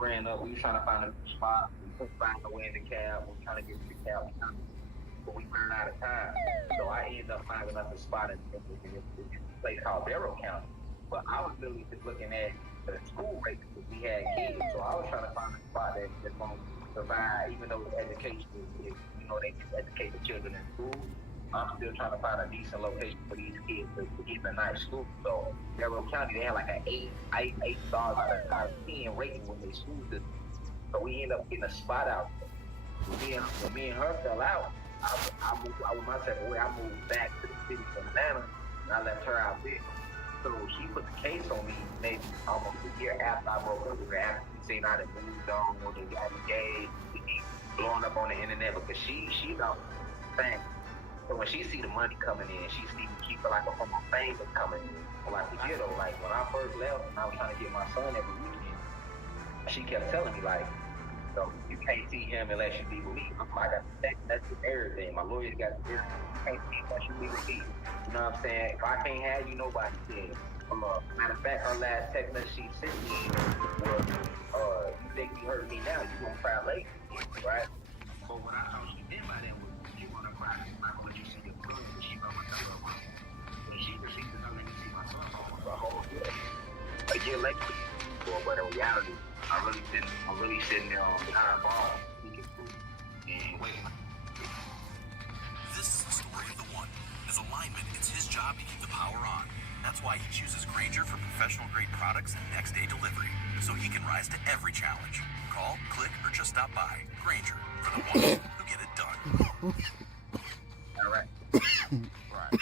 ran up. We was trying to find a spot. We couldn't find a way in the cab. We were trying to get to the cab, but we ran out of time. So I ended up finding us a spot in this place called Barrow County. But I was literally just looking at the school rates because we had kids. So I was trying to find a spot that's going to survive, even though education is, they just educate the children in school. I'm still trying to find a decent location for these kids to get in a nice school. So Barrow County, they had like an eight stars out of 10 rating with their school system. So we ended up getting a spot out there. When me and her fell out, I was my separate way. I moved back to the city from Atlanta, and I left her out there. So she put the case on me maybe almost a year after I broke up with her. After she seen I had moved on, they got engaged, blowing up on the internet because she know things. So when she see the money coming in, she feel like from my fame is coming in. Like the ghetto, like when I first left and I was trying to get my son every weekend, she kept telling me like, so you can't see him unless you be with me. I got that's just everything. My lawyer got this. You can't see him unless you be with me. You know what I'm saying? If I can't have you, nobody can. Matter of fact, her last text message she sent me was, you think you hurt me now, you gonna cry later, right? But what I thought she meant by that was you gonna cry, I'm not gonna let you see your son, but she gonna tell her one. And she proceeded to not let me see my son for a whole year. A year later, but in reality, I'm really sitting there on behind bars, speaking food, and waiting. This is the story of the one. As a lineman, it's his job to keep the power on. That's why he chooses Grainger for professional-grade products and next-day delivery, so he can rise to every challenge. Call, click, or just stop by. Grainger, for the ones who get it done. All right. Right.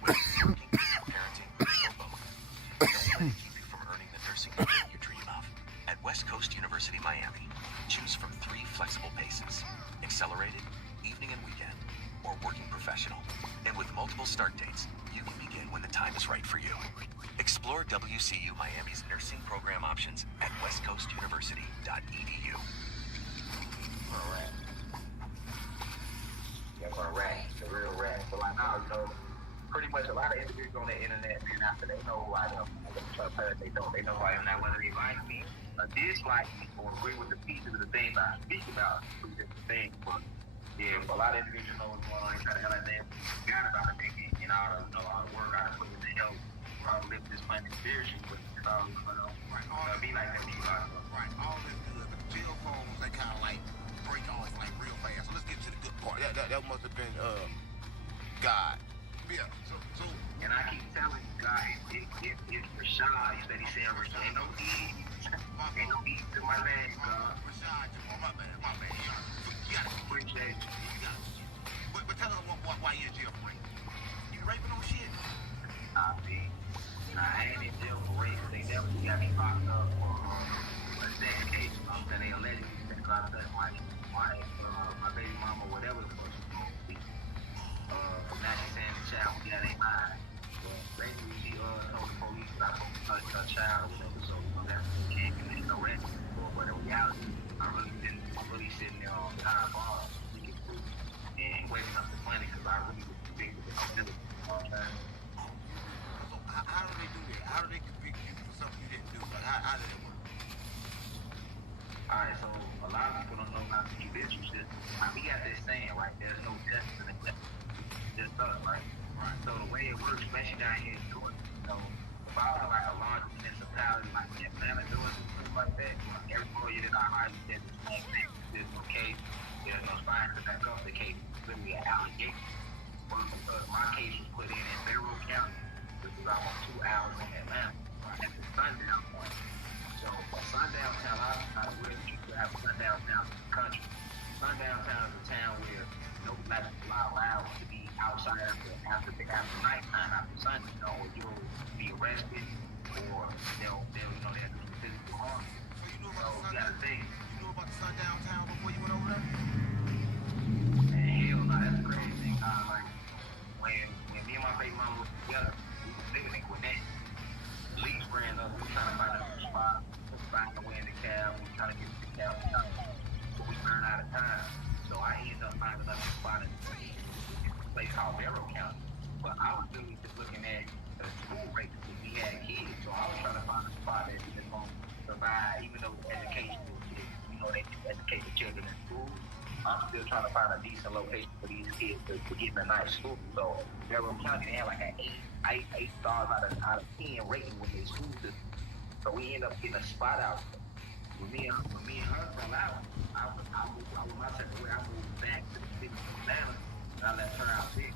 Whether you're working, parenting, or both, don't let it keep you from earning the nursing degree you dream of. At West Coast University Miami, choose from 3 flexible paces: accelerated, evening and weekend, or working professional. And with multiple start dates, you can begin when the time is right for you. Explore WCU Miami's nursing program options at westcoastuniversity.edu. All right. Yeah, for a rat, the real rat. So like now, pretty much a lot of individuals on the internet, man, after they know who I am, they know who I am now, whether they like me, or dislike me, or agree with the pieces of the things I speak about, two different things. But yeah, a lot of individuals know what's going on. They try to hell out there, forgot about it, and all the work I put in to help live this planet spiritually, but it's all be like that, be like that. Right, all this good. The cell phones, they kind of like break off like real fast. So let's get to the good part. That must have been God. Yeah. So. And I keep telling you guys, it's Rashad. You said he said Rashad. Ain't no E to my name, God. Rashad, my bad. You gotta appreciate it. But tell us why you're in jail for rape. You raping on shit? I ain't in jail for rape. They definitely got me locked up for a second case. I'm saying they allegedly said I said my baby mama, whatever the fuck she's supposed to be. Now she's saying the child was out of their mind. Basically, she told the police that I supposed to touch her child or whatever. So that's can't commit no arrest. But in reality, I'm really sitting there on time bars, speaking food, and waking up the money because I really was convicted of no all time. How do they do that? How do they convict you for something you didn't do? Like, how did it work? Alright, so a lot of people don't know about the judicial system. We got this saying, right? There's no justice in the just us, right? Right. So the way it works, especially down here in Georgia, if I was like a large municipality like Atlanta, Georgia, stuff like that, every lawyer that I hired said the same thing. There's no case, there's no spine to back up the case. It's literally an allegation. But because my case was put in Barrow County, which is almost 2 hours from Atlanta, at the sundown point. So a sundown town, I really used to have a sundown town in the country. Sundown town is a town where no black people are allowed to be outside after nighttime, after sundown, or you'll be arrested, or they'll do some physical harm. So you knew about the sundown town before you went over there? Man, hell no, that's the crazy thing. Like when me and my baby mama was together, we were living in Gwinnett. Police ran up, we were trying to find a spot, find a way in the cab, we were trying to get to the cab, but we ran out of time. So I ended up finding another spot in a place called Barrow County. But I was really just looking at the school rates because we had kids, so I was trying to find a spot that's going to survive I'm still trying to find a decent location for these kids to get in a nice school. So Marion County, they had like an eight stars out of 10 rating with their school system. So we end up getting a spot out there. When me and her fell out, I was my second way. I moved back to the city of Atlanta, and I left her out there.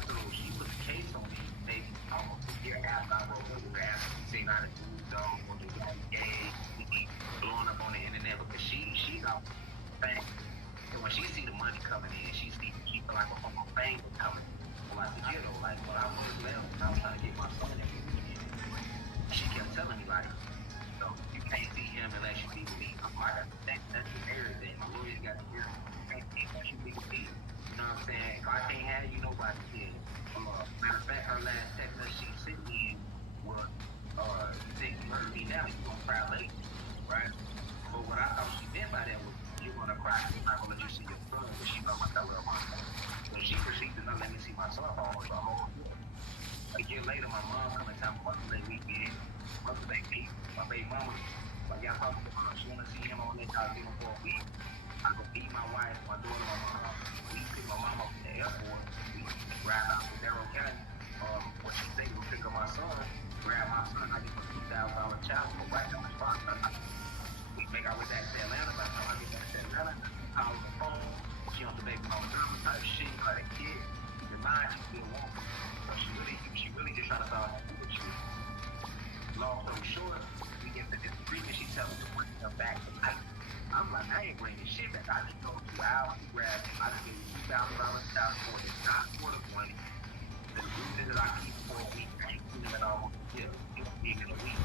So she put the case on me, maybe almost a year after I broke up with her, after she seen how the dude dog on the gay, blowing up on the internet, because she's out thing. And when she see the money coming in, she feel like a homo thing coming. Like the ghetto, like when I was left, I was trying to get my son in. She kept telling me like, no, you can't see him unless you see me. I'm like, that's everything. My lawyer got to hear. You can't see unless you see me. You know what I'm saying? If I can't have you, nobody can. Matter of fact, her last text that she sent me was, you think you heard me now, you gonna cry later, right? But what I thought she meant by that was, you're gonna cry, I'm not gonna let you see your son, but she know how much I love my son. When she proceeded to not let me see my son for almost a whole year. A year later, my mom come in town for Mother's Day weekend. Mother's Day week, my baby mama, like, y'all talking to mom, she wanna see him on this, I'll get him for a week. I go beat my wife, my daughter, my mom. We pick my mom up from the airport. We drive out to Darrow County. What she say, we'll pick up my son, grab my son, I get a $2,000 child support right on the spot. We make our way back to Atlanta. By the time I get back to Atlanta, I call the phone. She on the baby mama drama type shit, like a kid. In mind, she still wants me. So she really just trying to solve that with you. Long story short, we get to this agreement. She tells me to bring him back tonight. I'm like, I ain't bringing shit back. I just go 2 hours to grab him. I just gave you $2,000 child support. It's not for the money. The reason that I keep for a week, I ain't keeping him at almost a year. He'll be in a week.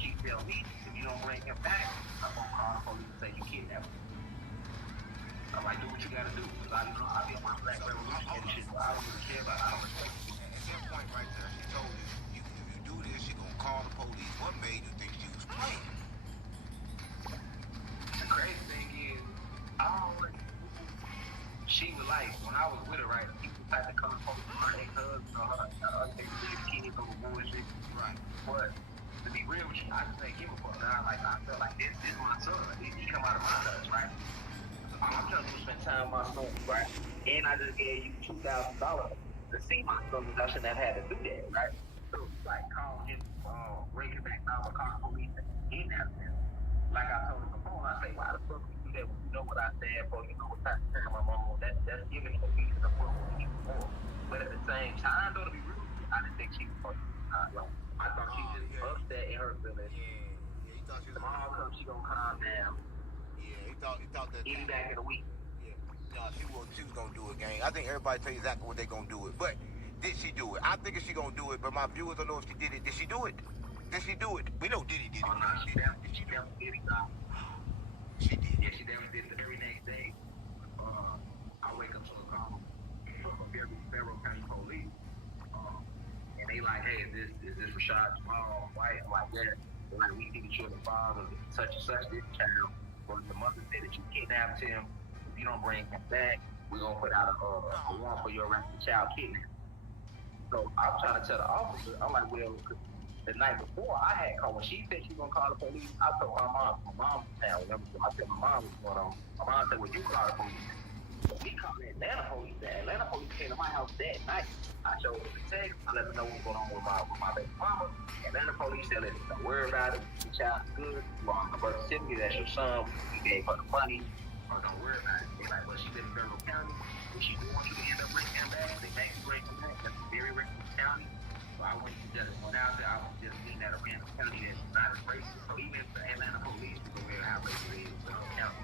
She tell me, if you don't bring him back, I'm gonna call the police and say you kidnapped him. I'm like, do what you gotta do. Because I be on my black revolution and shit, so I don't really care about it. I don't respect you. At that point right there, she told you, if you do this, she gonna call the police. What made you think she was playing? The crazy thing is, she was like, when I was with her, right, people tried to come home to her ex-husband or her kids over bullshit. Right. But to be real with you, I just ain't give a fuck. I felt like this is my son. He come out of my nuts, right? I'm trying to spend time with my son, right? And I just gave you $2,000 to see my son, because I shouldn't have had to do that, right? So it's like calling him, breaking back down with car police and kidnapping him. Like I told him before, I say, why the fuck would you do that when you know what I stand for, you know what type of time I'm on? That's giving him a piece of the fuck with you more. But at the same time, though, to be real, I didn't think she was fucking wrong. I thought she just upset in her feelings. Yeah, he thought she was tomorrow comes, she gonna calm down. Yeah, he thought that. Get back in a week. Yeah, no, she was gonna do it, gang. I think everybody tell you exactly what they gonna do it, but did she do it? I think she gonna do it, but my viewers don't know if she did it. Did she do it? Did she do it? We know Diddy did it. Oh no, she definitely did it. She did. Yeah, she definitely did it. The very next day, I wake up to a call from Federal County Police, and they like, hey, is this Rashad Jamal White? I'm like, yeah. They're like, we think that you're the father of such and such this child. But the mother said that you kidnapped him. If you don't bring him back, we're gonna put out a warrant for your arrest for child kidnapping. So I'm trying to tell the officer, I'm like, well, the night before I had called, when she said she was gonna call the police, I told my mom was down. I told my mom what's going on. My mom said, well, you call the police. So we called the Atlanta police. The Atlanta police came to my house that night. I showed them the text. I let them know what's going on with my baby mama. Atlanta police said, listen, don't worry about it. The child's good. You're on the birth certificate. That's your son. You gave her the money. Don't worry about it. They're like, well, she lives in Federal County. If she do want you to end up bringing him back, they make you bring him back. That's very racist county. So I went out there. I was just meeting at a random county that's not as racist. So even the Atlanta police was aware of how racist it is in Federal County.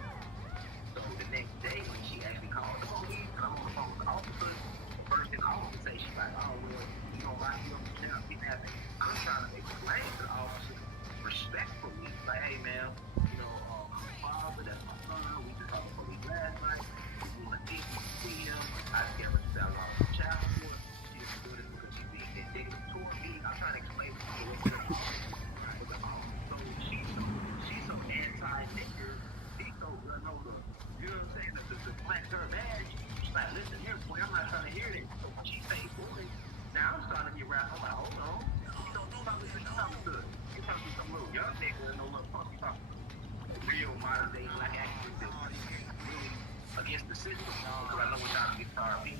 So the next day when she actually called the police, and I'm on the phone with the officer, the first thing the officer say, she's like, oh, well, you don't like you up the child kidnapping. I'm trying to explain to the officer respectfully, like, hey, man, you know, my father, that's my son, we just called the police last night, we want to see him, I just got rid of the child support, she just doing it because she's being indicative toward me. I'm trying to explain to her what's going on. So she's so anti-nigger, she's so good over. You know what I'm saying? The plant her badge. She's like, listen here, boy, I'm not trying to hear it. So when she say boy, now I'm starting to get wrapped. I'm like, hold on. You don't know about this. You're talking to some little young nigga and no little punk. You talking to real modern day black actors that really against the system, because I know what y'all get tired of me.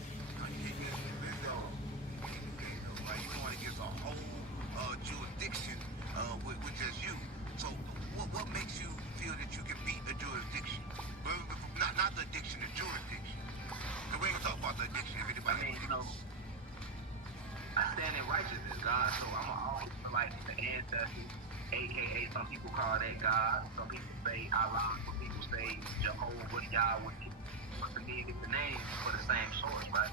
You're going against a whole jurisdiction with just you. So what makes you feel that you can beat the jurisdiction? Not the addiction, the jurisdiction. So we ain't gonna talk about the addiction. If anybody, I mean, you know, I stand in righteousness, God, so I'm always feel like the ancestors, aka some people call that God, some people say Allah, some people say Jehovah, Yahweh, but to me it's the name for the same source, right?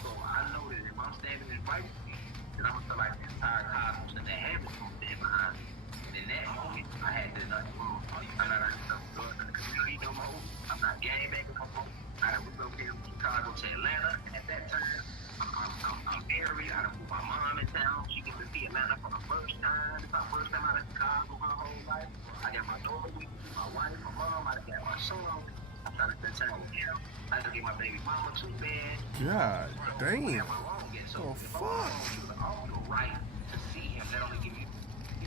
So I know that if I'm standing in righteousness, then I'm gonna feel like the entire cosmos and the heavens gonna stand behind me. And in that moment, I had to nothing wrong. I'm not out of drugs in the community no more. I'm not gang banging no more. I done moved over here from Chicago to Atlanta at that time. I'm married. I done moved my mom in town. She gets to see Atlanta for the first time. It's my first time out of Chicago her whole life. I got my daughter with me, my wife, my mom. I got my son with me. I'm trying to spend time with him. I had to get my baby mama too bad. God damn. So if I'm wrong, you have all the right to see him. Not only give you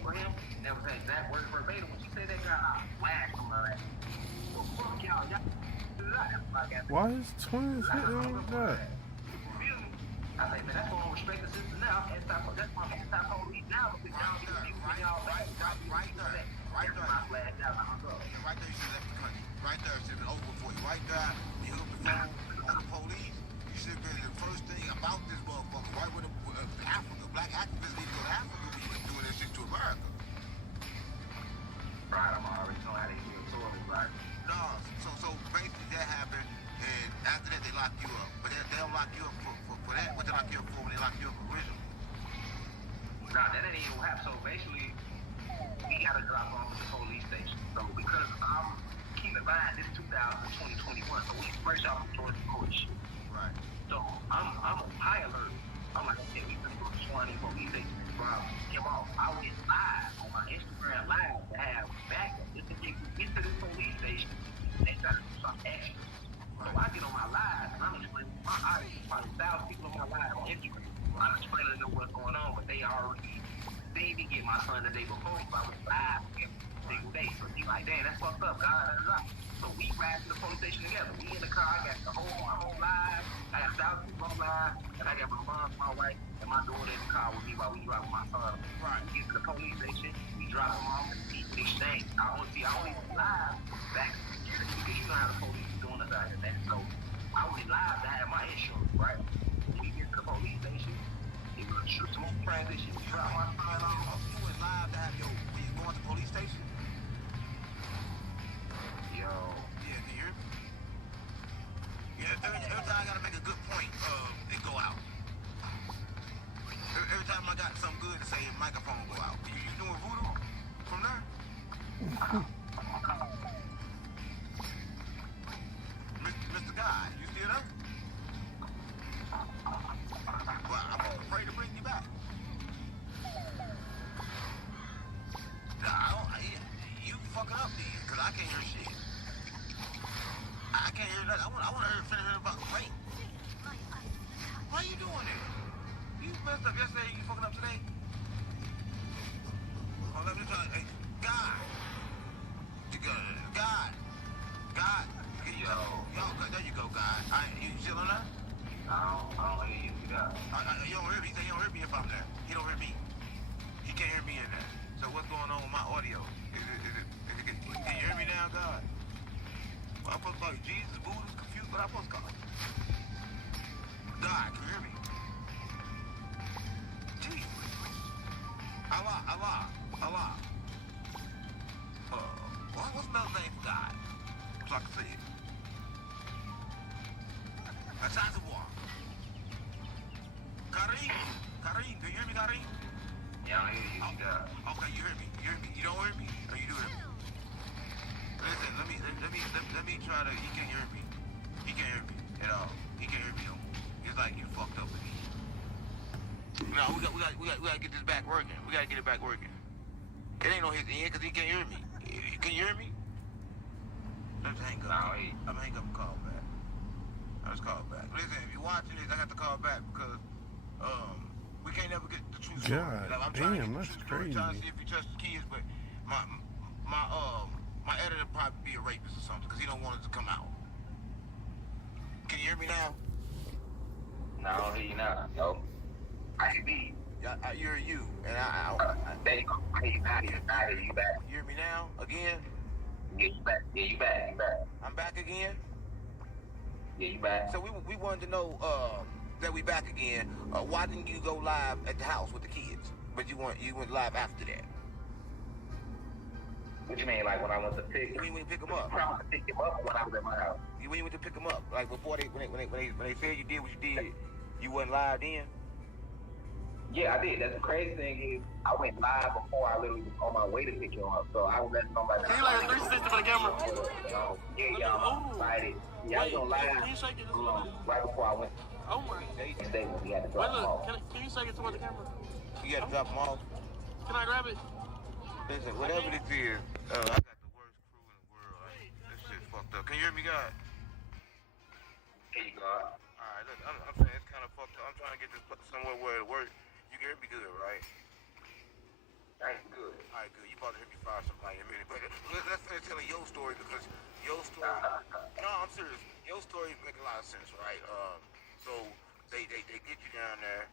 for him, never say that word verbatim. When she said that, God, I flashed on her ass. Well, fuck y'all. Why is twins hitting like that? I say, man, that's why I don't respect the system now. That's my anti-police now. Because y'all get abused and y'all back. right there, you should have left the country. Right there, it should have been over for you. Right there, you hooked the phone on the police. You should have been the first thing about this motherfucker. Right with Africa, black activists need to go to Africa when you doing this shit to America. Right, I'm already knowing how they feel toward it, right? No, so basically that happened, and after that they lock you up. But they don't lock you up for that. What they lock you up for when they lock you up originally? Nah, that ain't even what happened. So basically, we got to drop off at the police station. So because keep in mind, this is 2021, so we fresh off the Georgia court shit. Right. So I'm on high alert. I'm like, okay, we can go to Swanee police station and drop him off. I went live on my Instagram live to have backup. Just to get to this police station, they try to do some action. So I get on my live and I'm explaining my audience, probably 1,000 people on my live on Instagram. I'm explaining to them what's going on, but they already seen me get my son the day before, so I was live every single day. So he like, damn, that's fucked up, God. So we ride to the police station together. We in the car, I got my whole live, I got 1,000 people on live, and I got my mom, my wife, and my daughter in the car with me while we driving my son. Right. We get to the police station, we drop him off, and we exchange. I only live back to security, because you know how the police is doing us out here, man. So I went live to have my insurance, right? When we get to the police station, it was a smooth transition. We drop my son off. You went live to have when you going to the police station? Yo. Yeah, can you hear me? Yeah, every time I gotta make a good point, it go out. Every time I got something good to say, the microphone go out. You doing voodoo from there? Mr. God, you still there? Well, I'm afraid to bring you back. You fucking up then, because I can't hear shit. I can't hear nothing. I want to hear about the rape. Why you doing it? You messed up yesterday, you fucking up today? Oh, let me try. Hey, God. God. There you go, God. You still on that? I don't hear you. You don't hear me. He said you don't hear me if I'm there. He don't hear me. He can't hear me in there. So what's going on with my audio? Can you hear me now, God? What I'm supposed to call you? Jesus, Buddha, confused? What I'm supposed to call you? God, can you hear me? Jesus. Allah. What's another name for God? So I can say it. Besides the war. Kareem, can you hear me, Kareem? Yeah, I hear you. Okay, you hear me. You don't hear me? Or you do hear me? Listen, let me try to. He can't hear me. He can't hear me at all. He can't hear me no more. It's like you fucked up with me. No, we gotta get this back working. We gotta get it back working. It ain't no his end because he can't hear me. Can you hear me? Let's hang up. I'm hang up and call back. Let's call back. Listen, if you're watching this, I have to call back because we can't never get the truth. God, like, I'm damn, that's crazy. Trying to see if he trusts the kids, but my editor probably be a rapist or something because he don't want it to come out. Can you hear me now? No, I don't hear you now. No. I hear me. I hear you. And There you go. I hear you now. I hear you back. you hear me now? Again? Yeah, you back. Yeah, you back. You back. I'm back again? Yeah, you back. So we wanted to know that we back again. Why didn't you go live at the house with the kids? But you went live after that. What you mean, like when I went to pick? You mean when you pick them up? I went to pick him up when I was at my house. When you went to pick them up, like before when they said you did what you did, you wasn't live then? Yeah, I did. That's the crazy thing is I went live before I literally was on my way to pick him up. So I was letting somebody. Can you like a 360 for the camera? Yeah, I'm excited. Yeah, I was on live Can you shake it? right before I went. Oh my. And they we had to Wait, drop him off. look. Can you shake it toward the camera? You got to drop them off. Can I grab it? Listen, whatever this is, I got the worst crew in the world. This shit's fucked up. Can you hear me, God? Here you go. Alright, look, I'm saying it's kind of fucked up. I'm trying to get this somewhere where it works. You can hear me good, right? That's good. Alright, good. You probably hear me fire somebody in a minute. But let's finish telling your story because your story... No, I'm serious. Your story make a lot of sense, right? So they get you down there.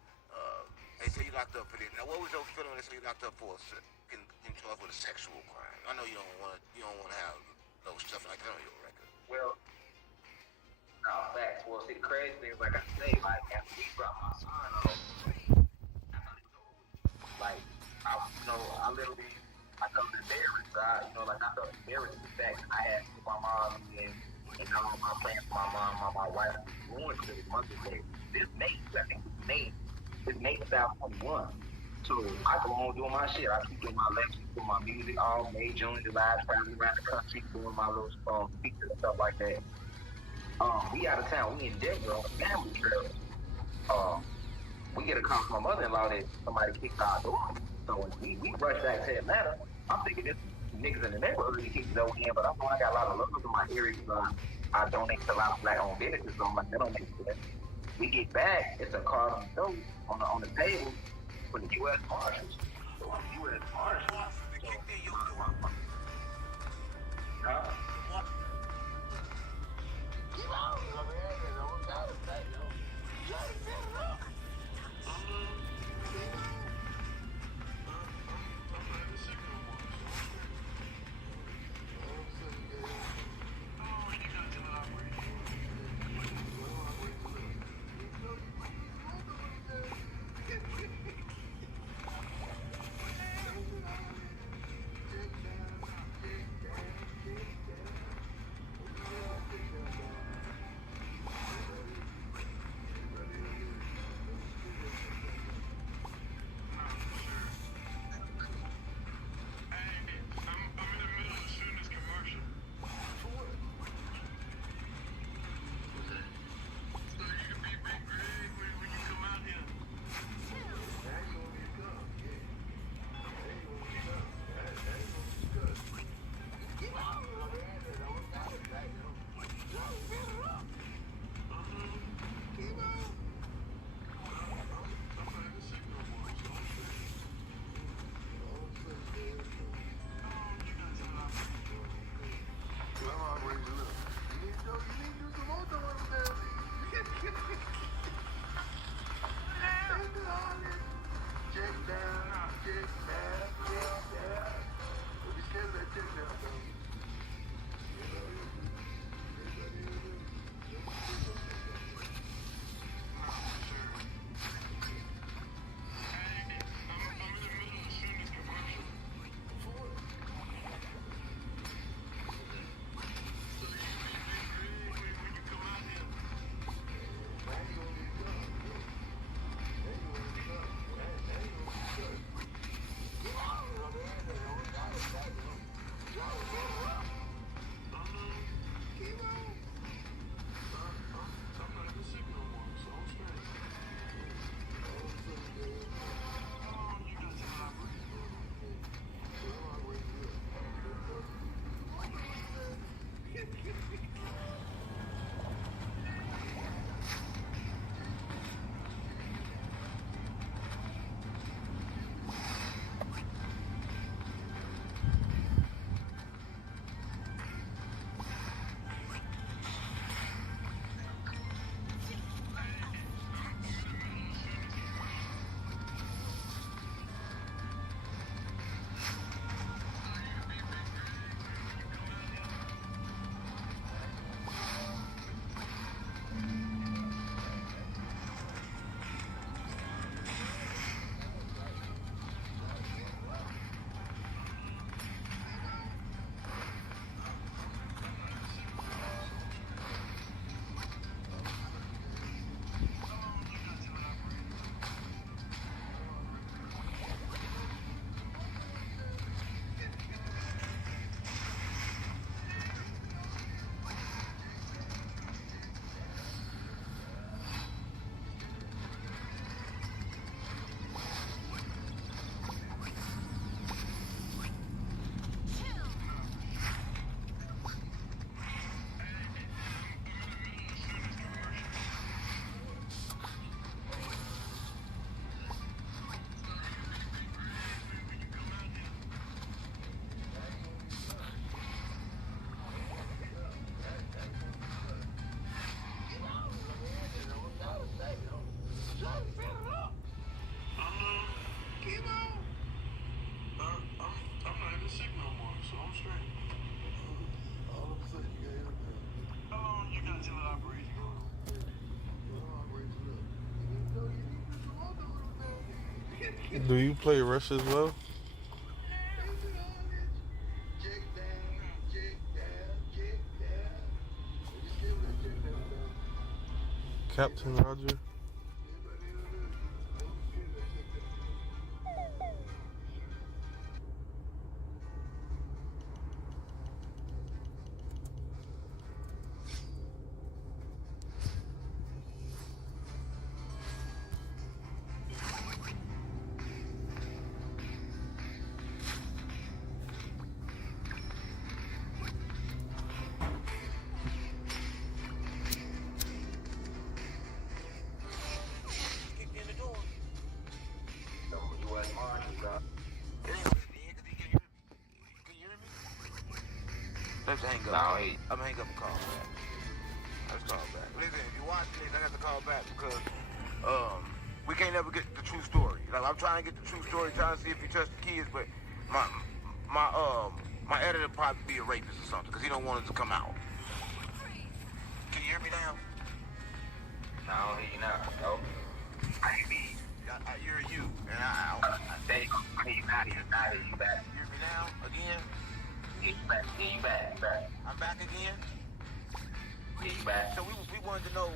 They say you locked up for this. Now, what was your feeling when they say you locked up for in charge with a sexual crime? I know you don't want to have no stuff like that on your record. Well, no, facts. Well, see, the crazy thing is, like I say, like after we dropped my son off, like I literally, I felt embarrassed. I felt embarrassed the fact that I had to put my mom and all my plans for my mom, my wife, ruined to this month ago. This May, I think it's May. It's May 2021. So I go on doing my shit. I keep doing my lectures, doing my music all May, June, July, traveling around the country, doing my little speeches and stuff like that. We out of town. We in Denver on a family trip. We get a call from my mother-in-law that somebody kicked our door. So when we rush back to Atlanta, I'm thinking this niggas in the neighborhood really kicked the door in, but I know I got a lot of locals in my area because I donate to a lot of black-owned businesses, so I'm like, that don't make sense. We get back, it's a card on the door, on the table, for the U.S. Marshals. So the U.S. Marshals. They kicked in your door. Huh? Do you play Rush as well? Captain Roger? Kicked in the door. So U.S. Marshals, It ain't gonna be in 'cause he can't hear me. Can you hear me? Let's hang up. No, he- I'm gonna hang up and call back. Let's call back. Listen, if you're watching this, I got to call back because we can't ever get the true story. Like I'm trying to get the true story, trying to see if he touched the kids, but my editor probably be a rapist or something because he don't want it to come out. Can you hear me now? no, I don't hear you now. No. I hear me. You're a you, and I There you go. I hear you now. I hear you back. hear me now again. Hear you back. Hear you back. You back. I'm back again. Hear you back. So we wanted to know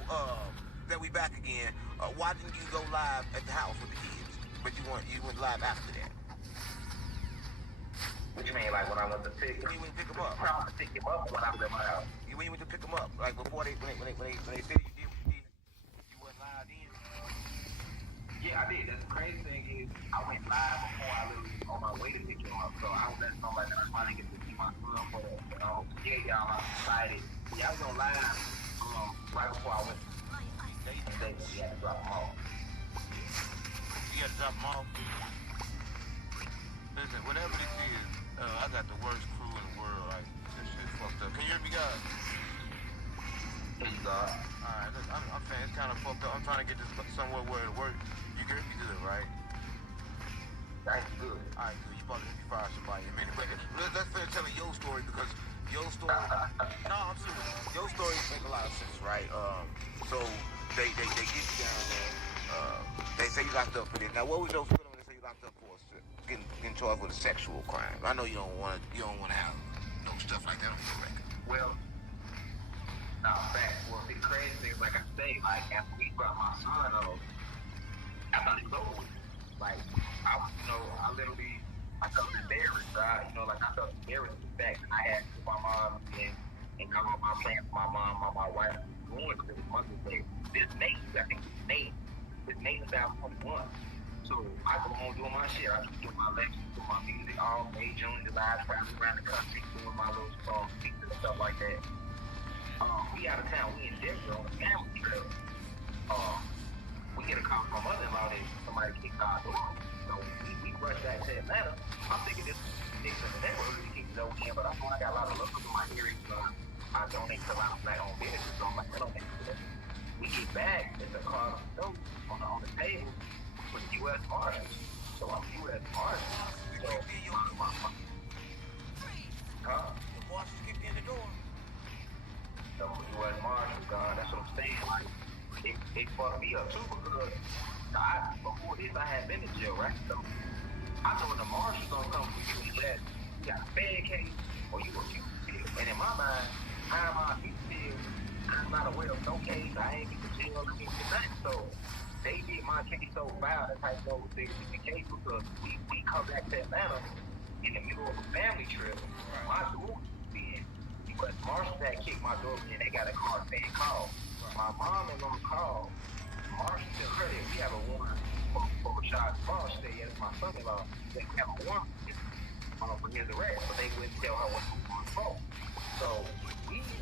that we back again. Why didn't you go live at the house with the kids? But you went live after that. What you mean, like when I went to pick? When you went to pick them up. I went to pick him up when I was at my house. When you went to pick them up, like before when they said you did what you did, you went live then. Yeah, I did. That's the crazy thing is I went live before I literally on my way to pick him up. So I was letting somebody that I finally get to see my son for the yeah, y'all, I'm excited. Yeah, I was on live right before I went to he had to drop him off. You had to drop them off. Listen, whatever this is, I got the worst crew in the world. Like this shit's fucked up. Can you hear me, guys? Here you go. Alright, I'm saying it's kind of fucked up. I'm trying to get this somewhere where it works. You can hear me good, right? That's good. Alright, good. You about to fire somebody in a minute. But let's finish telling your story because your story. No, I'm serious. Your story make a lot of sense, right? So they get you down there. They say you locked up for this. Now, what was your feeling when they say you locked up for? Getting charged with a sexual crime. I know you don't want to have no stuff like that on your record. Well, back. Well, the crazy thing is, like I say, like after we brought my son home, I thought it was over with. Like I literally, I felt embarrassed. I felt embarrassed with the fact that I had to my mom and all my plans for my mom, my wife, going to Mother's Day. This May, I think it's May. This May 2021. So I go home doing my shit. I keep doing my lectures, doing my music all May, June, July, traveling around the country, doing my little speeches and stuff like that. We out of town. We in Denver on a family trip. We get a call from my mother-in-law that somebody kicked our door. So we rushed back to Atlanta. I'm thinking this niggas in the neighborhood really kicked it over here, but I know I got a lot of locals in my area. I donate to a lot of black-owned businesses, so I'm like, that don't make sense. We get back, there's a car on the table with U.S. Marshals. So I'm U.S. Marshals. So The boss is kicked in the door. The U.S. Marshals, that's what I'm saying. Like, it fucked me up too because before this I had been in jail, right? So I know when the Marshals gonna come for you, you got a bad case or you refuse to deal. And in my mind, how am I refuse to deal? I'm not aware of no case. I ain't get to jail. I ain't get nothing. So they did my case so bad. That's how you know they did the case because we come back to Atlanta in the middle of a family trip. My door being U.S. Marshals had kicked my door and they got a car saying call. My mom-in-law called. Marshall tell her that we have a warrant for Rashad's mom. She said, yes, my son-in-law. They have a warrant for his arrest, but they wouldn't tell her what was on the phone. So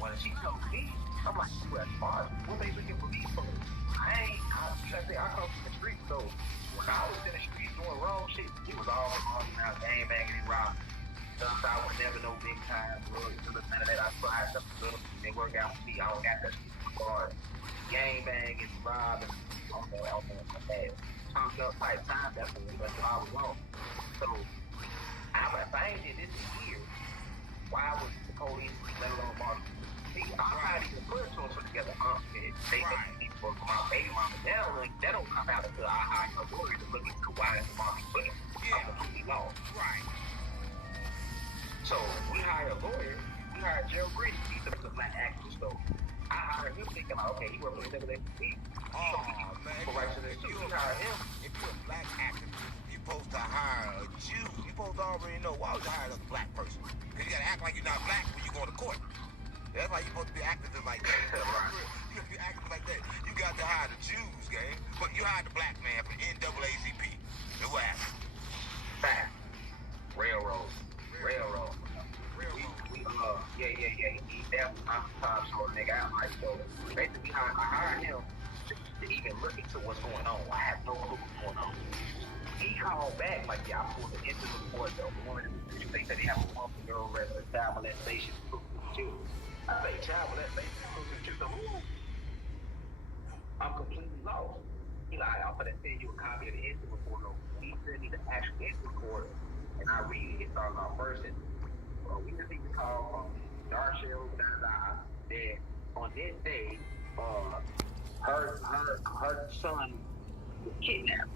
when she told me, I'm like, U.S. Marshals, what they looking for me for? I come from the street, so when I was in the street doing wrong shit, it was all organized gang banging and robbing. Stuff I would never know big time, drugs, none of that. I tried something good, they work out for me. I don't got that shit hard. Gang banging, robbing, all that. Pumped up type time, that's what I was on. So, if I ain't did this in years, why was the police let alone Marshall? See, I'm not even put two and two together. They make me for my baby mama. That don't come out until I hire a lawyer to look into why it's my lost. Right. So we hired a lawyer. We hired Gerald Brady. He's a black activist. So I hired him thinking like, okay, he works for the NAACP. Oh, man. For righteousness too. We hired him. If you're a black activist, you're supposed to hire a Jew. You're supposed to already know why would you hire another black person? Because you got to act like you're not black when you go to court. That's why you're supposed to be acting like that. You got to be acting like that. You got to hire the Jews, gang. But you hired the black man from NAACP. And what happened? Fact. Railroad. He definitely time short nigga out like so. Basically, I hired him to even look into what's going on. I have no clue what's going on. He called back like, yeah, I pulled the incident report though. They say they have a woman-girl resident child molestation too. I say child molestation too. I'm completely lost. He like, I'm gonna send you a copy of the incident report. He sent me the actual incident report, and I read it. It starts off first, and we received a call from Darshell that on this day, her son was kidnapped.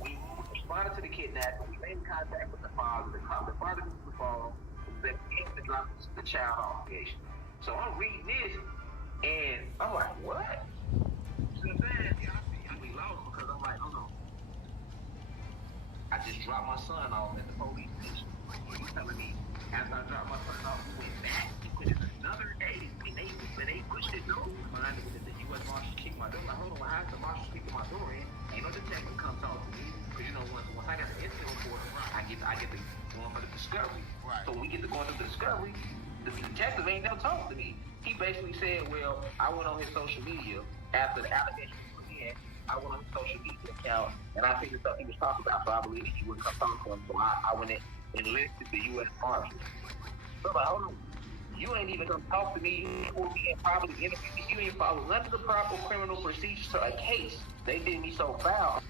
We responded to the kidnapping. We made contact with the father. The father was the phone. They came to drop the child off. So I'm reading this, and I'm like, what? So then, we lost because I'm like, hold on. I just dropped my son off at the police station. He's telling me, after I dropped my son off, we went back. He put it another day, and they pushed it no. The U.S. Marshals kicked my door. Like, hold on, how is the Marshals kicking my door in? Ain't no detective come talk to me. Because, you know, once I got the incident report, I get the going for the discovery. Right. So when we get to going through the discovery, the detective ain't never talked to me. He basically said, well, I went on his social media after the allegation was in. I went on his social media account, and I figured stuff he was talking about, so I believe that he wouldn't come talk to him. So I went in and enlisted the U.S. Marshals. So I'm like, hold on. You ain't even gonna talk to me before we ain't probably interview me. You ain't follow none of the proper criminal procedures to a case. They did me so foul.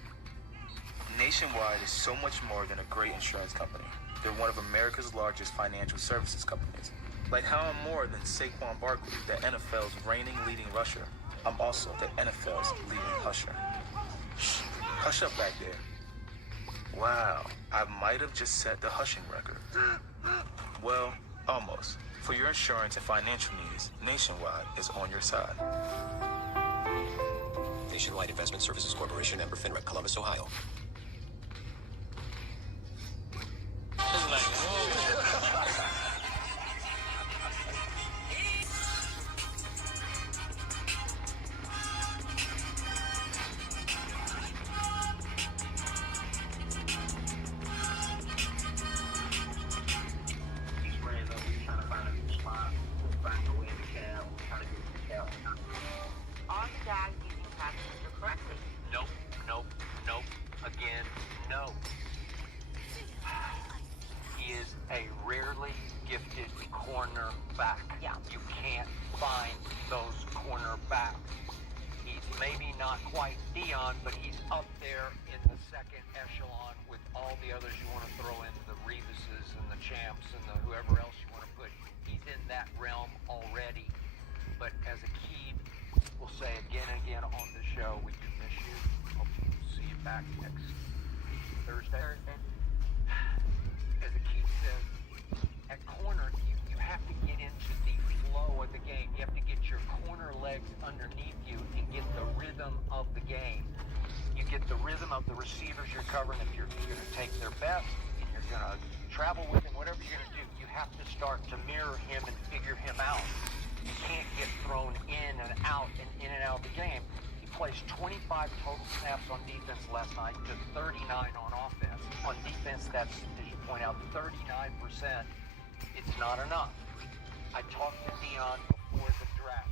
Nationwide is so much more than a great insurance company. They're one of America's largest financial services companies. Like how I'm more than Saquon Barkley, the NFL's reigning leading rusher. I'm also the NFL's leading husher. Shh, hush up back there. Wow, I might have just set the hushing record. Well, almost. For your insurance and financial needs, Nationwide is on your side. Nationwide Investment Services Corporation, member FINRA, Columbus, Ohio. Again, no. He is a rarely gifted cornerback. Yeah. You can't find those cornerbacks. He's maybe not quite Dion, but he's up there in the second echelon with all the others you want to throw in, the Reeveses and the Champs and the whoever else you want to put. He's in that realm already. But as a key, we'll say again and again on the show, we do miss you. Hope to see you back next Thursday. As a key says, at corner, you have to get into the flow of the game. You have to get your corner legs underneath you and get the rhythm of the game. You get the rhythm of the receivers you're covering. If you're going to take their best and you're going to travel with him, whatever you're going to do, you have to start to mirror him and figure him out. You can't get thrown in and out of the game. He placed 25 total snaps on defense last night to 39 on offense. On defense, that's, as you point out, 39%. It's not enough. I talked to Dion before the draft.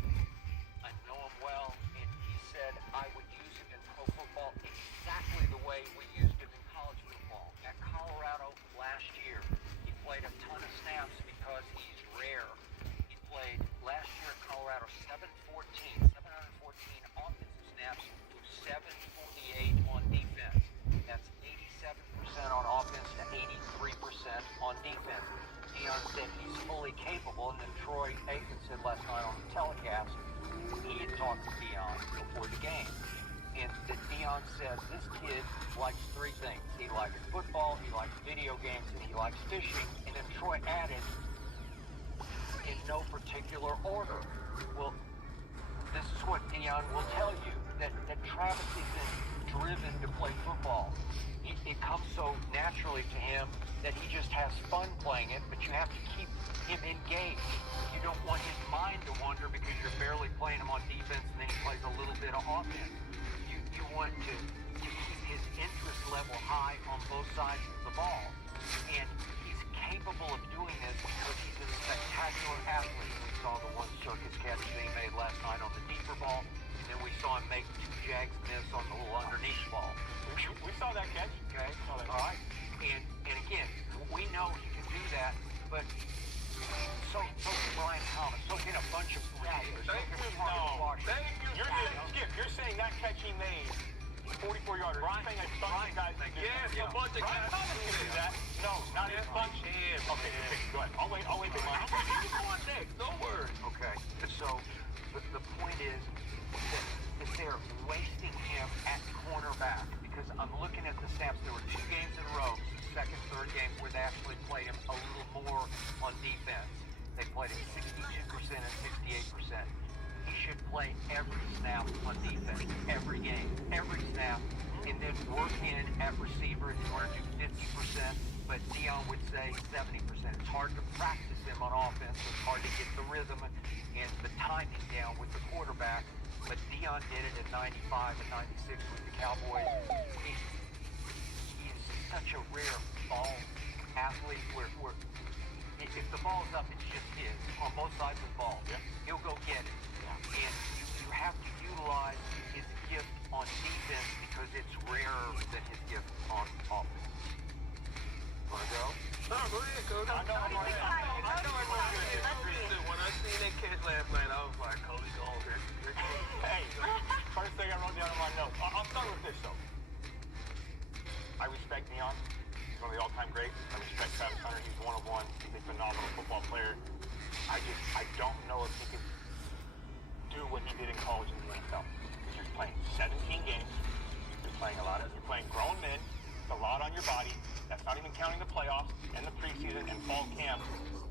I know him well, and he said I would use him in pro football exactly the way we used him in college football. At Colorado last year, he played a ton of snaps because he's rare. He played last year at Colorado 714 offensive snaps to 748 on defense. That's 87% on offense to 83% on defense. Dion said he's fully capable, and then Troy Aikman said last night on the telecast he had talked to Dion before the game. And that Dion says this kid likes three things. He likes football, he likes video video games and he likes fishing. And then Troy added, in no particular order. Well, this is what Dion will tell you, that Travis isn't driven to play football. It comes so naturally to him that he just has fun playing it, but you have to keep him engaged. You don't want his mind to wander because you're barely playing him on defense and then he plays a little bit of offense. You want to keep his interest level high on both sides of the ball. And he's capable of doing this because he's a spectacular athlete. We saw the one circus catch that he made last night on the deeper ball. And then we saw him make 2 Jags miss on the little underneath ball. We saw that catch. Okay, all right. And again, we know he can do that, but so can Brian Thomas, so can a bunch of receivers. Thank you. You're saying that catch he made, 44-yarder. Brian, guys. Yes, a bunch of Brian guys. Thomas can do that. No, not his bunch. Okay, go ahead. I'll wait. You're going next. Don't worry. Okay, so the point is that they're wasting him at cornerback because I'm looking at the snaps. There were 2 games in a row, second, third games, where they actually played him a little more on defense. They played him 62% and 68%. He should play every snap on defense, every game, every snap, and then work in at receiver if you want to do 50%, but Dion would say 70%. It's hard to practice him on offense. It's hard to get the rhythm and the timing down with the quarterback. But Dion did it at 95 and 96 with the Cowboys. He's such a rare ball athlete where if the ball's up, it's just his on both sides of the ball. Yeah. He'll go get it. And you have to utilize his gift on defense because it's rarer than his gift on offense. Want to go? No, go ahead, Coach. I know I'm When I seen that catch last night, I was like, Coach, go on. Hey, first thing I wrote down on my note. I'll start with this, though. I respect Dion. He's one of the all-time greats. I respect Travis Hunter. He's one of one. He's a phenomenal football player. I don't know if he could do what he did in college in the NFL. Because you're playing 17 games. You're playing grown men. It's a lot on your body. That's not even counting the playoffs and the preseason and fall camp.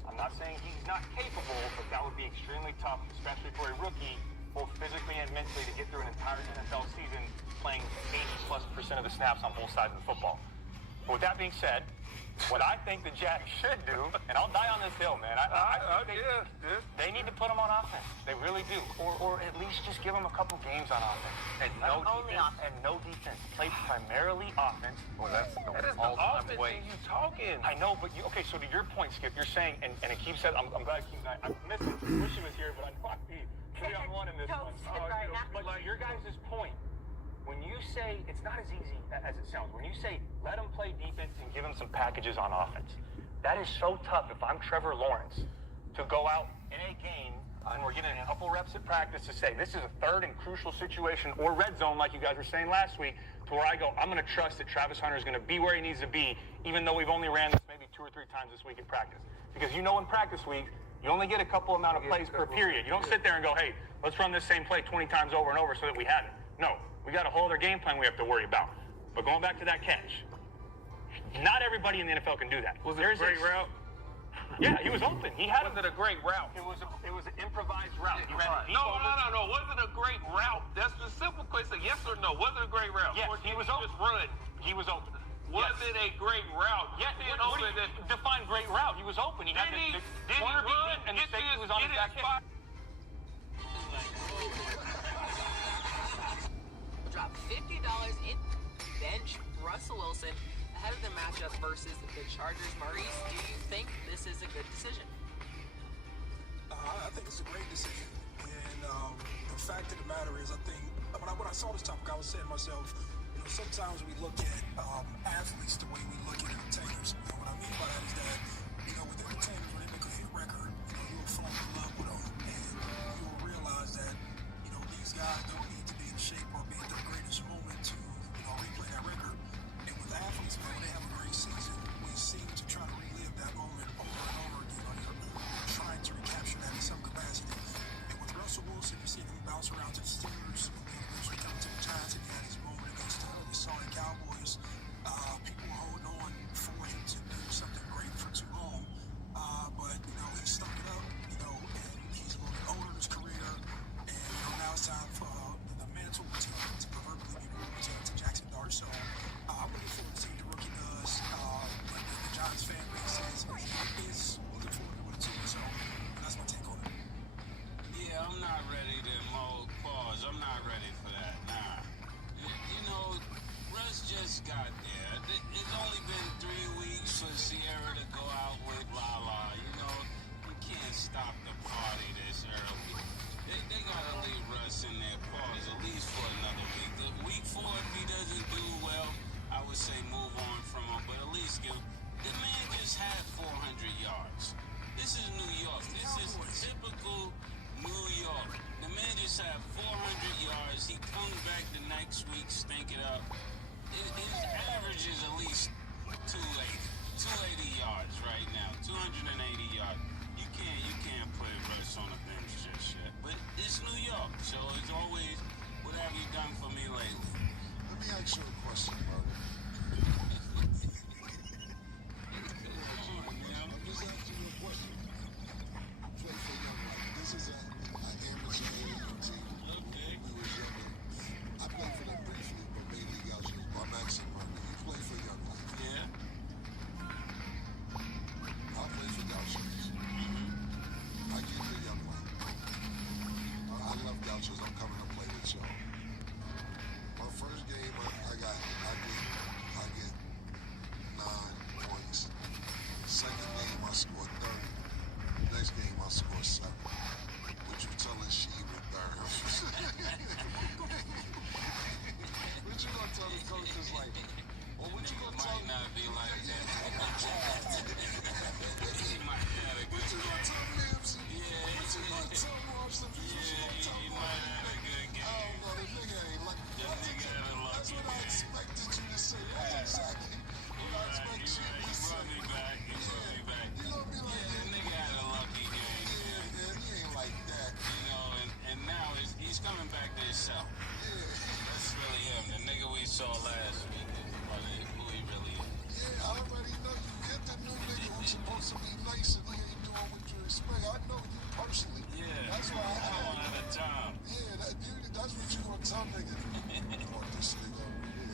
I'm not saying he's not capable, but that would be extremely tough, especially for a rookie, both physically and mentally, to get through an entire NFL season playing 80+% of the snaps on both sides of the football. But with that being said, what I think the Jags should do, and I'll die on this hill, man. They need to put them on offense. They really do, or at least just give them a couple games on offense. And no defense. Play primarily offense. Well, that is the offense way you talking. I know, but okay. So to your point, Skip, you're saying, and Akeem said, I'm glad Akeem. I missed it. Wish he was here, but I know I'd be 3-on-1 in this one. But your guys' point. When you say it's not as easy as it sounds, when you say let them play defense and give them some packages on offense, that is so tough if I'm Trevor Lawrence to go out in a game and we're getting a couple reps at practice to say this is a third and crucial situation or red zone like you guys were saying last week to where I go, I'm going to trust that Travis Hunter is going to be where he needs to be even though we've only ran this maybe 2 or 3 times this week in practice. Because you know in practice week, you only get a couple amount of plays per period. You don't sit there and go, hey, let's run this same play 20 times over and over so that we have it. No. We got a whole other game plan we have to worry about. But going back to that catch, not everybody in the NFL can do that. Was it a great route? Yeah, he was open. He had Was it a great route? It was an improvised route. He ran No. Was it a great route? That's the simple question. Yes or no? Was it a great route? Yes, or he was open. Just run. He was open. Was it a great route? Yeah, what do you define great route? He was open. He had the corner beat and the safety was on his back hip. Drop $50 in bench Russell Wilson ahead of the matchup versus the Chargers. Maurice, do you think this is a good decision? I think it's a great decision. And the fact of the matter is, I think, when I saw this topic, I was saying to myself, sometimes we look at athletes the way we look at entertainers. What I mean by that is that, with entertainers, when they make a hit record, you'll fall in love with them. And you'll realize that, these guys don't need to be in shape or be at their greatest moment to, replay that record. And with athletes, when they have a great season, we seem to try to relive that moment over and over again. Trying to recapture that in some capacity. And with Russell Wilson, you see him bounce around to the Steelers, and then eventually come to the Giants, and he had his moment against the Cowboys. People were holding on for him to do gotta leave Russ in there, pause, at least for another week. Week 4, if he doesn't do well, I would say move on from him, but at least give. The man just had 400 yards. This is New York. This is typical New York. The man just had 400 yards. He comes back the next week, stink it up. His average is at least 280 yards right now. 280 yards. You can't put Russ on the bench just yet. But it's New York, so it's always, what have you done for me lately? Let me ask you a question, bro. I'm just asking you a question. Play for Young Life. This is an amateur team. Okay. We was younger. I played for them briefly, but mainly Gauchos. I'm asking Murray. You play for Young Life. Yeah. I play for Gauchos. I get the Young Life. I love Gauchos. I'm coming to play with y'all. My first game, I get 9 points. Second game, I scored 30. Next game, I scored 7. What you telling she with 30? What you gonna tell the coaches like? Well, what you gonna tell? Might not be like that. He might have a good game. What you gonna tell Nipsey? Yeah. What you gonna tell Marshall? He might have a good game. I don't know. The nigga ain't like that. That's what I expected you to say. That's exactly what I expected you to say. You brought me back. You gonna be like, that nigga had a lucky game. Yeah, he ain't like that. You know, and now he's coming back to himself. Yeah. That's really him. The nigga we saw last week is who he really is. Yeah, I already know you get the new nigga who's supposed to be nice and he ain't doing what you expect. I know you personally. Yeah. That's why I one at a time. Yeah, that's what you gonna tell niggas. What this nigga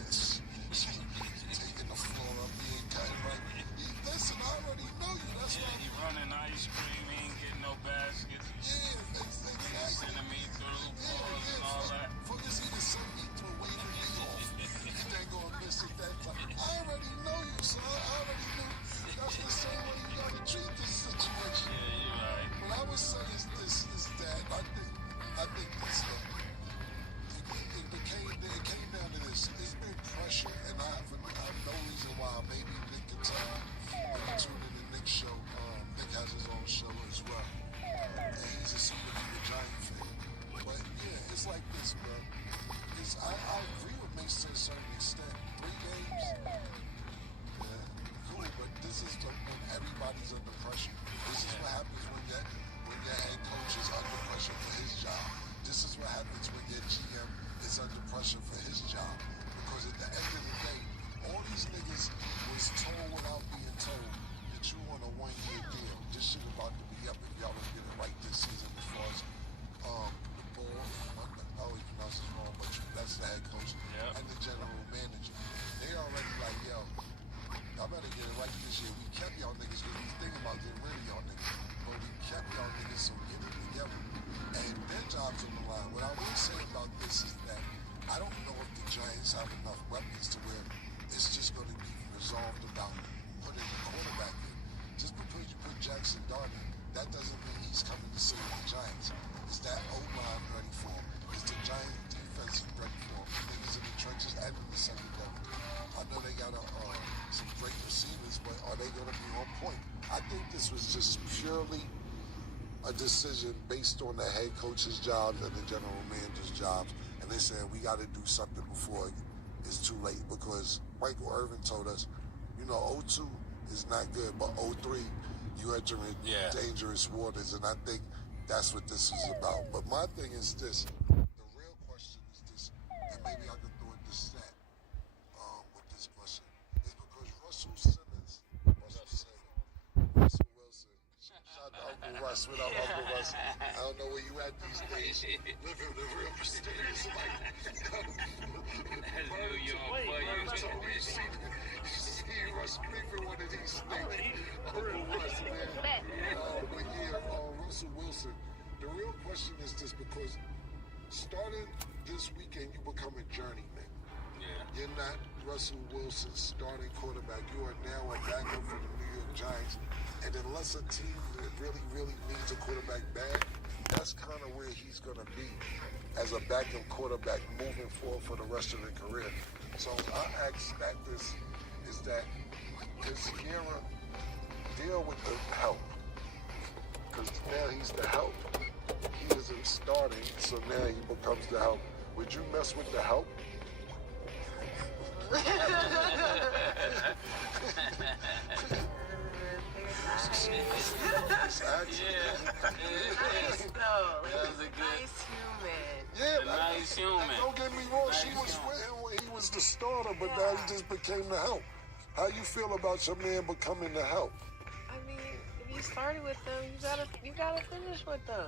is. Taking the floor up, he ain't got it right. Listen, I already know you. That's why. He running ice cream, he ain't getting no baskets. Yeah, exactly. Sending me through balls and all that. For this, he just sent me through waving me off. You ain't gonna miss it that time. I already know you, son. I already knew. That's the same way you gotta treat this situation. Yeah, you're right. What I would say is that I think this it came down to this. It's been pressure, and I have no reason why. Maybe Nick can tell me. Maybe tune in to Nick's show. Nick has his own show as well, and he's a super duper Giant fan. But yeah, it's like this, bro. I agree with Mace to a certain extent. 3 games, yeah, cool. But this is when everybody's under pressure. This is what happens when your head coach is under pressure for his job. This is what happens when your GM is under pressure for his job. Because at the end of the day, all these niggas was told without being told that you want a 1-year deal. This shit about to be up if y'all don't get it right this season as far as the ball. I always pronounce it wrong, but that's the head coach and the general manager. They already like, yo, y'all better get it right this year. We kept y'all niggas because we thinking about getting rid of y'all niggas. But we kept y'all niggas, so get it together. And their job's on the line. What I will say about this is that I don't know if the Giants have enough weapons to where it's just going to be resolved about putting the quarterback in. Just because you put Jackson Dart in, that doesn't mean he's coming to save the Giants. Is that O-line ready for him? Is the Giants defense ready for him? Niggas in the trenches and in the secondary. I know they got some great receivers, but are they going to be on point? I think this was just purely a decision based on the head coach's jobs and the general manager's jobs. And they said, we got to do something before it's too late, because Michael Irvin told us, 0-2 is not good, but 0-3, you entering dangerous waters. And I think that's what this is about. But my thing is this. The real question is this, and maybe I can throw it to Stat with this question, is because Russell Wilson, shout out to Uncle Russ. What up, Uncle Russ? I don't know where you at these days. Living the real mysterious life. That's New York for you. See Russ creeping one of these things. Uncle Russ, man. But yeah, Russell Wilson. The real question is this, because starting this weekend, you become a journeyman. Yeah. You're not Russell Wilson's starting quarterback. You are now a backup for the New York Giants. And unless a team that really, really needs a quarterback bad, that's kind of where he's going to be as a backup quarterback moving forward for the rest of his career. So I ask that this is that does Sierra deal with the help? Because now he's the help. He isn't starting, so now he becomes the help. Would you mess with the help? Nice. though. That was a good. Nice human. Yeah, nice human. Don't get me wrong. She was with him when he was the starter, but now he just became the help. How you feel about your man becoming the help? I mean, if you started with them, you gotta finish with them.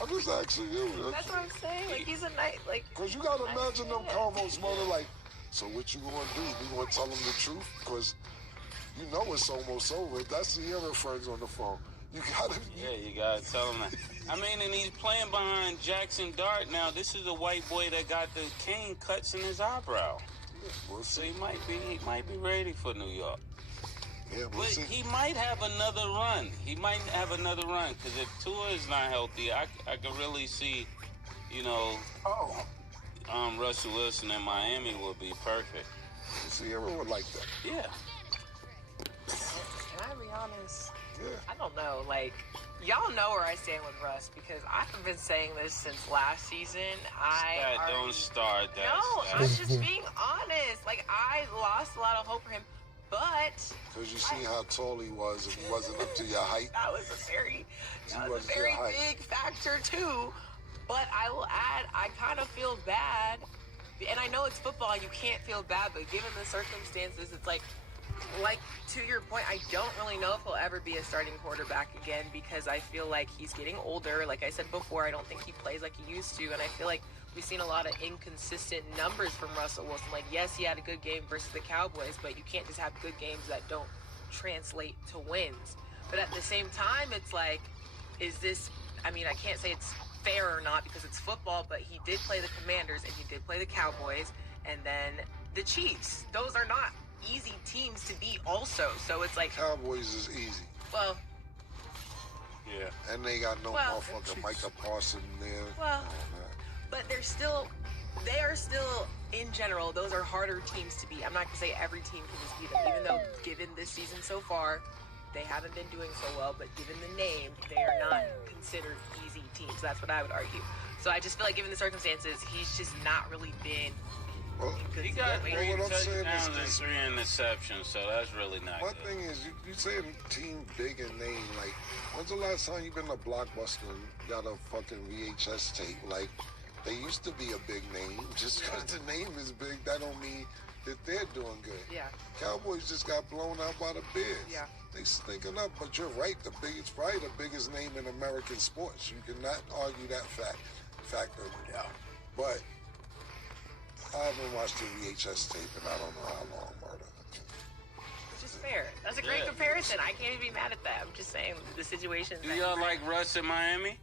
I'm just asking you. That's what I'm saying. Like he's a nice, like. Cause you gotta imagine them convos, mother. Like, so what you gonna do? We gonna tell them the truth? Cause you know it's almost over. That's the other friends on the phone. You gotta. Yeah, you gotta tell him that. I mean, and he's playing behind Jackson Dart now. This is a white boy that got the cane cuts in his eyebrow. Yeah, we'll So see. he might be ready for New York. Yeah, we'll But see. he might have another run. Because if Tua is not healthy, I could really see, you know, Russell Wilson in Miami would be perfect. Sierra would like that. Yeah. Can I be honest? Yeah. I don't know. Like, y'all know where I stand with Russ because I've been saying this since last season. Don't start that. No, I'm just being honest. Like, I lost a lot of hope for him, but Because you see how tall he was and he wasn't up to your height. that was a very big factor too. But I will add, I kind of feel bad, and I know it's football, you can't feel bad, but given the circumstances, it's like to your point, I don't really know if he'll ever be a starting quarterback again because I feel like he's getting older. Like I said before, I don't think he plays like he used to, and I feel like we've seen a lot of inconsistent numbers from Russell Wilson. Like, yes, he had a good game versus the Cowboys, but you can't just have good games that don't translate to wins. But at the same time, it's like, is this, I mean, I can't say it's fair or not because it's football, but he did play the Commanders and he did play the Cowboys and then the Chiefs. Those are not easy teams to beat also. So it's like, Cowboys is easy. well, Yeah. And they got no motherfucking Micah Parsons there. well, but they are still, in general, those are harder teams to beat. I'm not going to say every team can just beat them, even though given this season so far, they haven't been doing so well, but given the name, they are not considered easy teams. That's what I would argue. So I just feel like given the circumstances, he's just not really been He got 3 what I'm saying touchdowns and is 3 interceptions, so that's really not my good. thing is, you saying team big and name, like, when's the last time you been to Blockbuster and got a fucking VHS tape? Like, they used to be a big name. Just because the name is big, that don't mean that they're doing good. Yeah. Cowboys just got blown out by the Bears. Yeah. They stinking up, but you're right. It's probably the biggest name in American sports. You cannot argue that factor. Yeah. But I haven't watched the VHS tape in I don't know how long, Murder. Which is fair. That's a great comparison. I can't even be mad at that. I'm just saying the situation. Do y'all like Russ in Miami?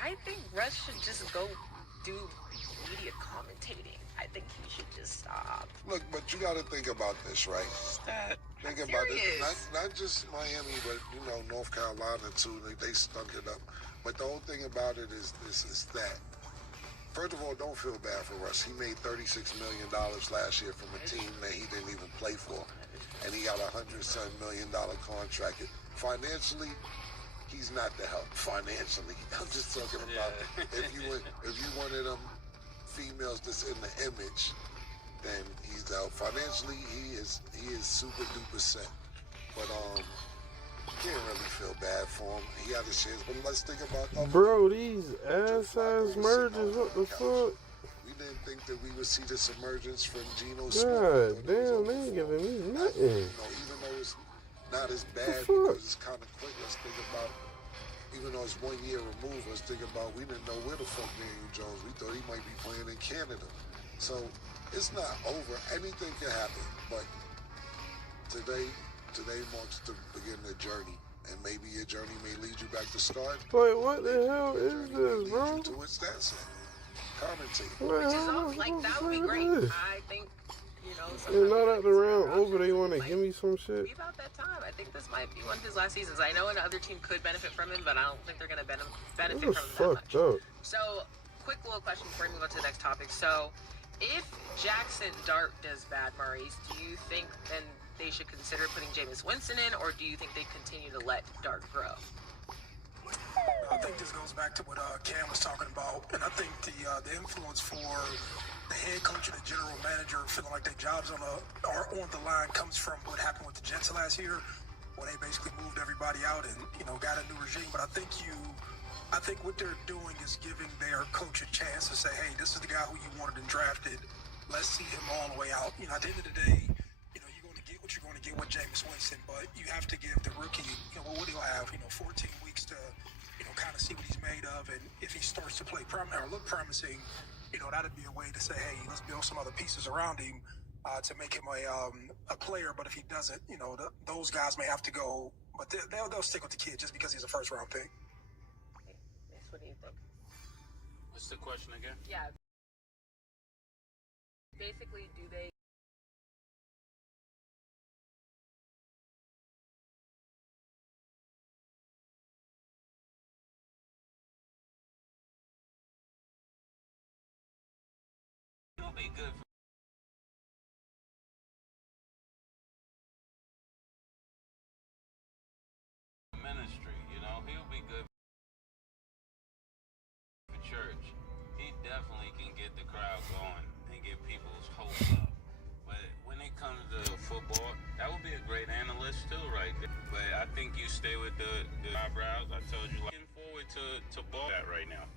I think Russ should just go do media commentating. I think he should just stop. Look, but you got to think about this, right? Think about this. Not just Miami, but, you know, North Carolina, too. They stunk it up. But the whole thing about it is that. First of all, don't feel bad for Russ. He made $36 million last year from a team that he didn't even play for. And he got a $100 million contract. Financially, he's not the help. Financially. I'm just talking about if you one of them females that's in the image, then he's out. Financially, he is super duper set. But you can't really feel bad for him. He had his chance. But let's think about bro, these ass mergers, what the fuck? We didn't think that we would see this emergence from Geno God Smith. damn, they ain't giving me nothing. You know, even though it's not as bad because it's kind of quick, let's think about, even though it's 1 year removed, let's think about, we didn't know where the fuck Daniel Jones, we thought he might be playing in Canada. So it's not over. Anything can happen. But today marks the beginning of the journey. And maybe your journey may lead you back to start. Wait, what the hell is this, bro? To its that commentate. Which is all, like, that would be great. I think you know. And now that the round over, they want to give me some shit. Be about that time. I think this might be one of his last seasons. I know another team could benefit from him, but I don't think they're going to benefit from him that much. Up. So, quick little question before we move on to the next topic. So, if Jackson Dart does bad, Maurice, do you think then they should consider putting Jameis Winston in, or do you think they continue to let Dart grow? I think this goes back to what Cam was talking about, and I think the influence for the head coach and the general manager feeling like their jobs are on the line comes from what happened with the Jets last year, where they basically moved everybody out and got a new regime. But I think what they're doing is giving their coach a chance to say, hey, this is the guy who you wanted and drafted. Let's see him all the way out. At the end of the day, you're going to get what you're going to get with Jameis Winston, but you have to give the rookie, what he'll have, 14 weeks to, kind of see what he's made of, and if he starts to play or look promising, that'd be a way to say, hey, let's build some other pieces around him to make him a player. But if he doesn't, those guys may have to go, but they'll stick with the kid just because he's a first round pick. What do you think? What's the question again? Yeah. Basically, do they? It'll be good for ministry, he'll be good for church. He definitely can get the crowd going and get people's hope up. But when it comes to football, that would be a great analyst too, right there. But I think you stay with the eyebrows. I told you, looking forward to ball that right now.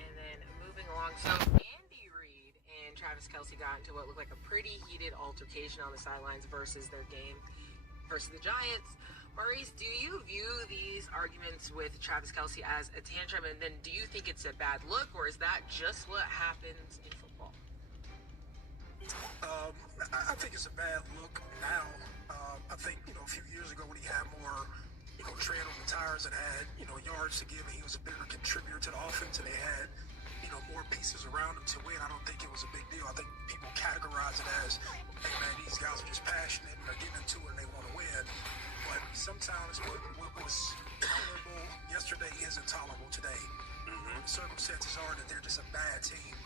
And then moving along, so Andy Reid and Travis Kelce got into what looked like a pretty heated altercation on the sidelines versus their game versus the Giants. Maurice, do you view these arguments with Travis Kelce as a tantrum, and then do you think it's a bad look, or is that just what happens in football? I think it's a bad look now. I think, a few years ago when he had more, tread on the tires and had, yards to give, and he was a bigger contributor to the offense, and they had, more pieces around him to win. I don't think it was a big deal. I think people categorize it as, hey man, these guys are just passionate and they're getting into it and they want to win. But sometimes what was tolerable yesterday isn't tolerable today. The circumstances are that they're just a bad team.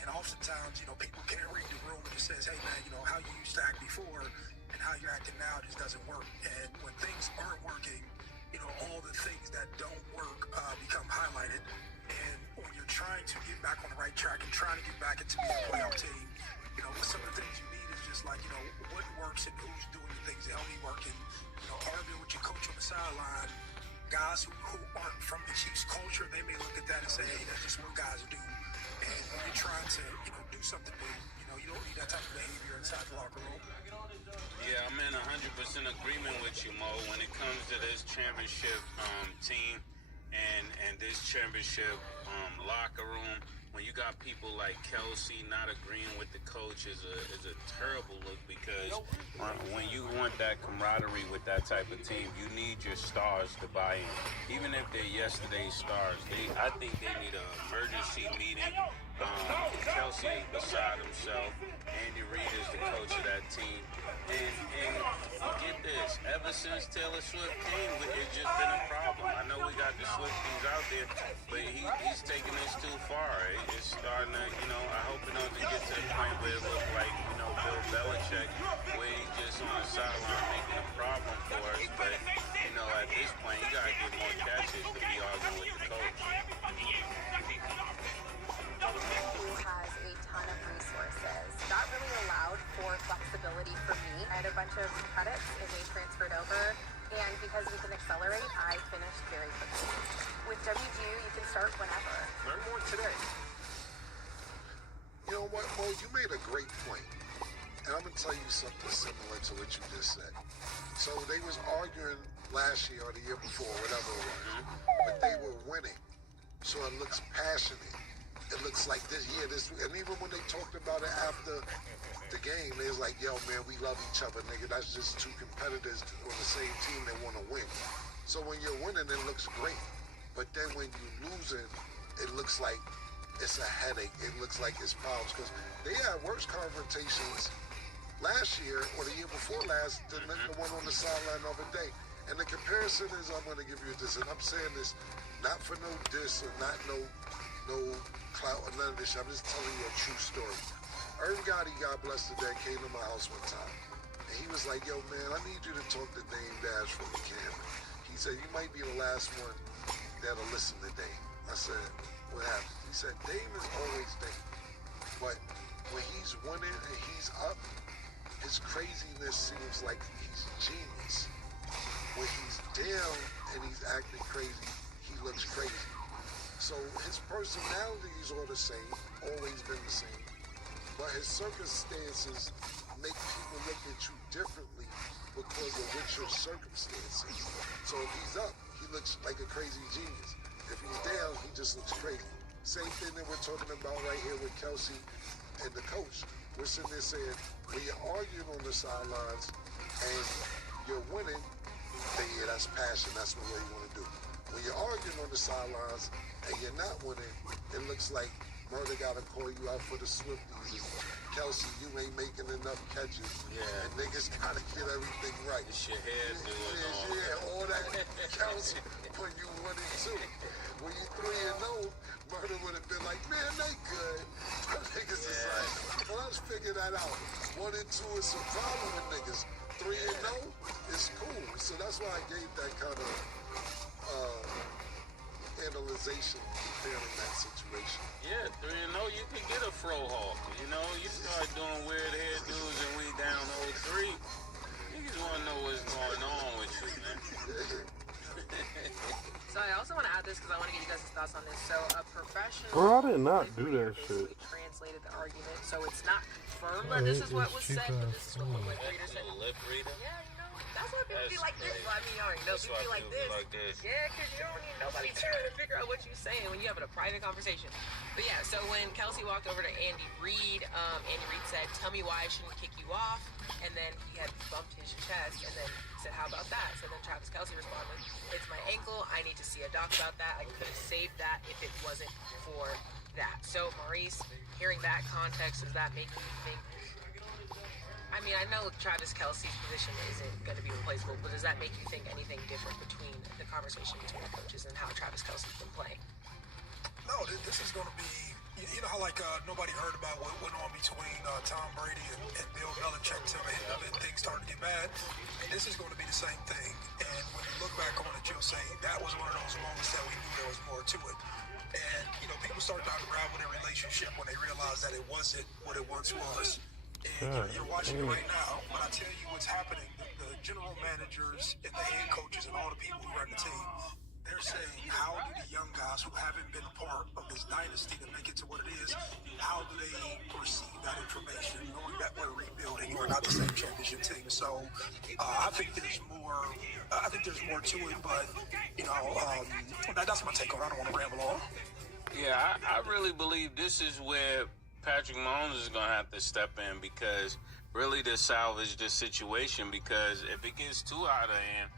And oftentimes, people can't read the room and just says, hey man, how you used to act before and how you're acting now just doesn't work. And when things aren't working, all the things that don't work become highlighted. And when you're trying to get back on the right track and trying to get back into being a playoff team, some of the things you need is just like, what works and who's doing the things that help you work. And, arguing with your coach on the sideline, guys who aren't from the Chiefs culture, they may look at that and say, hey, that's just what guys do. And when you're trying to, do something new, you don't need that type of behavior inside the locker room. Yeah, I'm in 100% agreement with you, Mo, when it comes to this championship team and this championship locker room. When you got people like Kelce not agreeing with the coach is a terrible look, because when you want that camaraderie with that type of team, you need your stars to buy in. Even if they're yesterday's stars, I think they need an emergency meeting. Kelce is beside himself. Andy Reid is the coach of that team. And get this, ever since Taylor Swift came, it's just been a problem. I know we got the Swifties out there, but he's taking this too far. It's starting to, I hope it doesn't get to the point where it looks like, Bill Belichick, where he's just on the sideline making a problem for us. But, at this point, you got to get more catches to be arguing with the coach. Has a ton of resources. That really allowed for flexibility for me. I had a bunch of credits as they transferred over, and because we can accelerate, I finished very quickly. With WGU, you can start whenever. Learn more today. You know what, Mo? You made a great point. And I'm going to tell you something similar to what you just said. So they was arguing last year or the year before, whatever it was, but they were winning. So it looks passionate. It looks like this year, and even when they talked about it after the game, they was like, yo, man, we love each other, nigga. That's just two competitors on the same team that want to win. So when you're winning, it looks great. But then when you losing, it looks like it's a headache. It looks like it's problems, because they had worse confrontations last year or the year before last than the one on the sideline the other day. And the comparison is, I'm going to give you this, and I'm saying this not for no diss or not no clout or none of this. I'm just telling you a true story. Irv Gotti, God bless the dead, came to my house one time. And he was like, yo, man, I need you to talk to Dame Dash from the camp. He said, you might be the last one that'll listen to Dame. I said, what happened? He said, Dame is always Dame. But when he's winning and he's up, his craziness seems like he's genius. When he's down and he's acting crazy, he looks crazy. So his personality is all the same, always been the same. But his circumstances make people look at you differently because of which your circumstances. So if he's up, he looks like a crazy genius. If he's down, he just looks crazy. Same thing that we're talking about right here with Kelsey and the coach. We're sitting there saying, when you're arguing on the sidelines and you're winning, then yeah, that's passion. That's what you want to do. When you're arguing on the sidelines and you're not winning, it looks like Murder got to call you out for the Swifties. Kelsey, you ain't making enough catches. Yeah. And niggas got to get everything right. It's your head doing all. Yeah, all that counts when you winning too. When you 3-0, Murder would have been like, man, they good. Niggas is like, well, let's figure that out. 1 and 2 is some problem with niggas. 3-0 is cool. So that's why I gave that kind of analyzation comparing that situation. Yeah, 3-0, you can get a fro hawk. You know, you start doing weird hairdos and we down 0-3. Niggas want to know what's going on with you, man. So I also want to add this because I want to get you guys' thoughts on this. So a professional... Bro, I did not do that shit. ...translated the argument, so it's not confirmed that this is what was said, but this is what the lip reader said. Lip reader? Yeah, you know, that's why people be like this. Well, I mean, you already know people be like this. Yeah, because you don't need nobody trying to figure out what you're saying when you're having a private conversation. But yeah, so when Kelsey walked over to Andy Reid, Andy Reid said, tell me why I shouldn't kick you off. And then he had bumped his chest, and then he said, how about that? So then Travis Kelsey responded, it's my ankle. I need to see a doc about that. I could have saved that if it wasn't for that. So, Maurice, hearing that context, does that make you think... I mean, I know Travis Kelsey's position isn't going to be replaceable, but does that make you think anything different between the conversation between the coaches and how Travis Kelsey's been playing? No, this is going to be... You know how, like, nobody heard about what went on between Tom Brady and Bill Belichick till things started to get bad? This is going to be the same thing. And when you look back on it, you'll say that was one of those moments that we knew there was more to it. And, you know, people start to unravel their relationship when they realize that it wasn't what it once was. And you're watching it right now. When I tell you what's happening, the general managers and the head coaches and all the people who run the team, they're saying, how do the young guys who haven't been a part of this dynasty to make it to what it is, how do they receive that information, knowing that we're rebuilding, we're not the same championship team? So I think there's more. I think there's more to it, but you know, that's my take on it. I don't want to ramble on. Yeah, I really believe this is where Patrick Mahomes is going to have to step in because really to salvage this situation, because if it gets too out of hand,